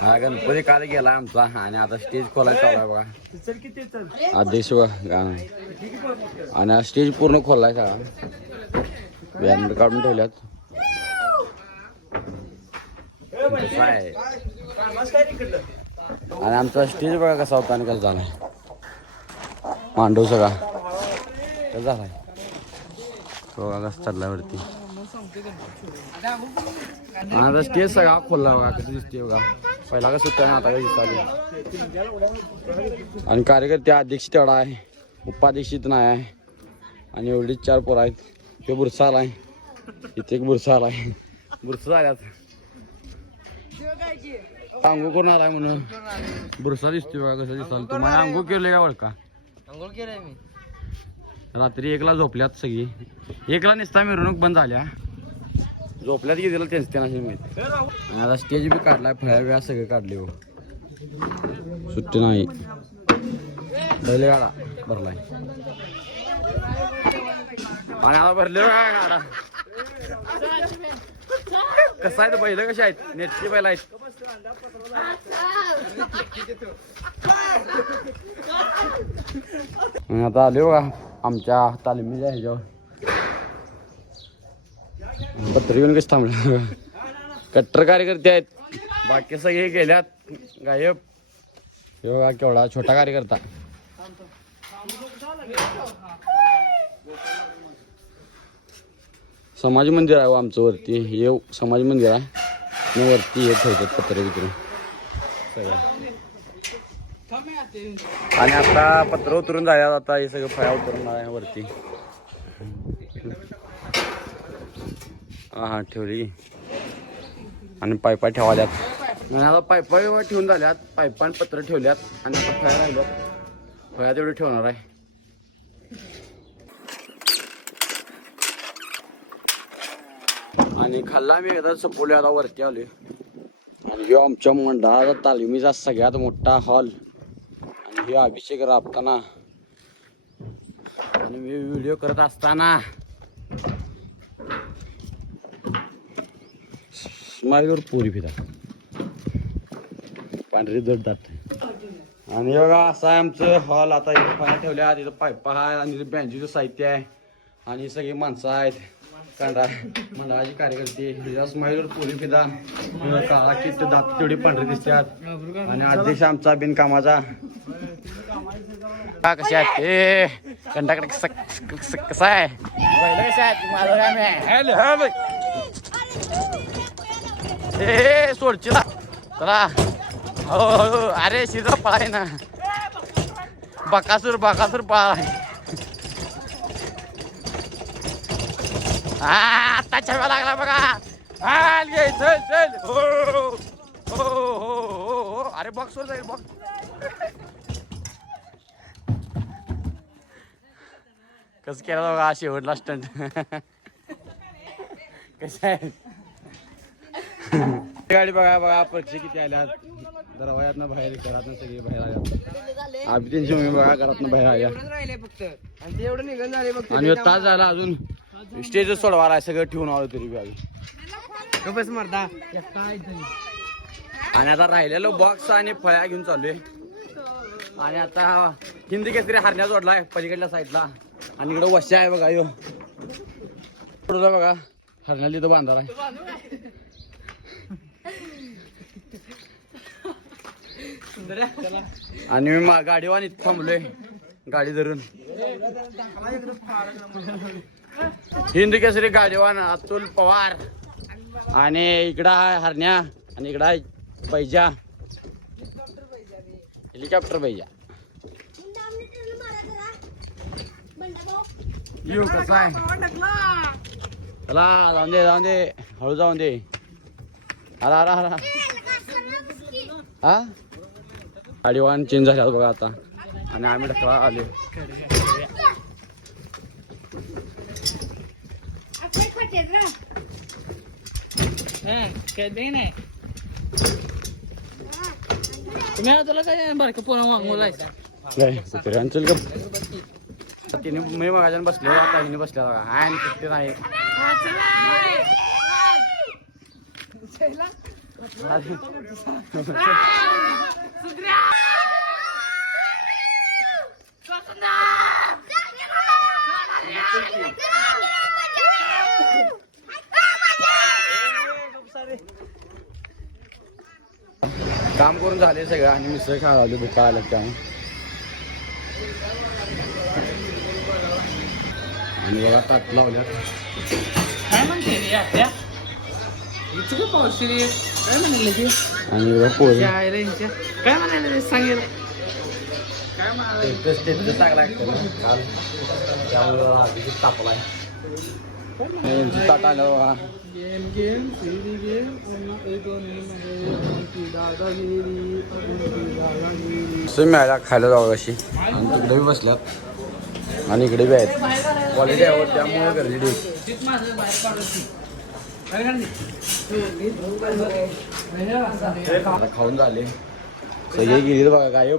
हा गणपती काल गेला आमचा आणि आता स्टेज खोलायचा चालू आहे बघा. चल किती चल. बघा आणि हा स्टेज पूर्ण खोललाय सगळा बॅनर काढून ठेवल्यात. काय? आणि आमचा स्टेज बघा कसा होता आणि कसा झालाय. मांडव सगळा. कसा झालाय? तो बघा कसा चाललाय वरती. आता स्टेज सगळा खोलला बघा कसं दिसते बघा. पहिला कसं होतं आणि आता कसं दिसत आणि कार्यकर्ते अध्यक्ष तेवढा आहे उपाध्यक्षित नाही आहे. आणि एवढीच चार पोरं आहेत ते बुरसा आलाय इथे एक बुरसा आलाय बुरसा झाल्यात अंघोळ करून आलाय म्हणून? बुरसा दिसतोय बघा कसं दिसाल तुम्हाला अंघोळ केलंय का ओळखा? अंघोळ केलंय मी. रात्री एकला झोपल्यात सगळी. एकला निसता मिरवणूक बंद झाल्या. झोपल्यात की दिलं त्यांचं त्यांना अशी माहित. आता स्टेज बी काढलाय फळ्या बिळ्या सगळे काढले हो. सुट्टी नाही. पहिले गाडा भरलाय. आणि आता भरले गाडा. कसं आहे पहिलं कसे आहेत? नेटची पहिला आहेत. आता आले बघा आमच्या तालमीच्या ह्याच्यावर. पत्र येऊन कसं थांबलं? कट्टर कार्यकर्ते आहेत. बाकी सगळे गेल्यात. गायब. हे बघा केवढा छोटा कार्यकर्ता. समाज मंदिर आहे हो आमचं वरती. हे समाज मंदिर आहे. आणि वरती हे ठेवतात पत्र बित्र आणि आता पत्र उतरून जायला आता हे सगळं फळ्या उतरून आहे वरती. हा ठेवली. आणि पायपा ठेवाल्यात. आता पायपा ठेवून झाल्यात. पायपा पत्र ठेवल्यात. आणि आता फळ्या राहिल्यात. फळ्या तेवढी ठेवणार आहे. आणि खाल्ला मी एकदा सपोले आता वरती आले आणि हे आमच्या मंडळाचा तालिमीचा सगळ्यात मोठा हॉल. आणि हे अभिषेक राबताना. आणि मी व्हिडिओ करत असताना स्माईलवर पोरी फिरा. पांढरी जड दाट आणि बघा असं आहे आमचं हॉल. आता इथं पाया ठेवल्या तिथं पायपा आहे आणि इथं बँजीचं साहित्य आहे. आणि सगळी माणसं आहेत. कांडा मंडळाची कार्यकर्ते. हिच्या स्माईलवर पोरी फिदा काळा किट दात तेवढी पांढरी दिसतात. आणि अध्यक्ष आमचा बिनकामाचा. का कसे आहेत ते. कसं- कसं आहे? ए सोडची चला. हो, हो, हो. अरे शिजा पळाय ना. बकासूर बकासूर पळाय. हा आता छावा लागला बघा. चल चल. हो हो हो, हो अरे बॉक्स वर जाईल बॉक्स कसं केलं बघा शेवटला स्टंट कसं आहे गाडी बघा बघा पक्षी किती आल्यात दरवाजातनं बाहेर घरातनं सगळे बाहेर आल्या. आम्ही त्यांची मम्मी बघा घरातनं बाहेर आल्या. आणि तास झाला अजून. स्टेज सोडवार आहे सगळं ठेवून आलो तरी अजून गपस मरदा आणि आता राहिलेलं बॉक्स आणि फळ्या घेऊन चाललोय आणि आता हिंदी केसरी हरण्या जोडलाय पलीकडल्या साईडला आणि इकडं वश्या आहे बघा यो. बघा हरण्याला तिथं बांधार आहे. आणि मी मा- गाडीवान इथं थांबलोय. गाडी धरून. हिंदू केसरी गाडीवान अतुल पवार. आणि इकडं आहे हरण्या. आणि इकडं आहे बैजा. हेलिकॉप्टर बैजा. येऊ कसा आहे चला जाऊन दे जाऊन दे. हळू जाऊन दे. हरा हरा हरा हा? गाडीवान चेंज झाल्या बघा आता. आणि आम्ही ढकला आले तुला काय बारकं पोरं गप तिने मी मगाच्यानं बसले आता हिने बसल्या बघा. कुठे नाही काम करून झाले सगळं आणि मिसळ खायला आले भुका आल्या त्यामुळे. आणि बघा ताट लावल्या काय म्हणते हिचं काय पावशी काय म्हणाले ते? आणि बघा पोरं. आयला यांच्या काय म्हणाले सांगेल काय म्हणाले? यांची ताट आलं बघा. Game game CD game. दादागिरी दादागिरी असं मिळायला खायला जावं अशी. आणि तिकडे बी बसल्यात. आणि इकडे बी आहेत. क्वालिटी आहे त्यामुळे गर्दी आता खाऊन झाले. सगळे गेली बघा गायब.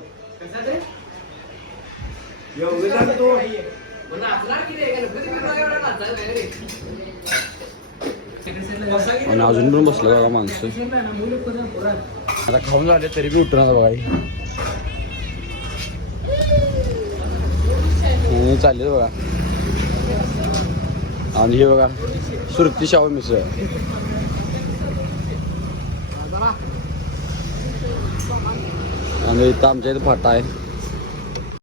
आणि अजून पण बसलं बघा माणसं. आता खाऊन झाले तरी बी उठणार बघा चालले बघा. आणि हे बघा सुरती शाहू मिसळ. आणि इथं आमच्या इथं फाटा आहे.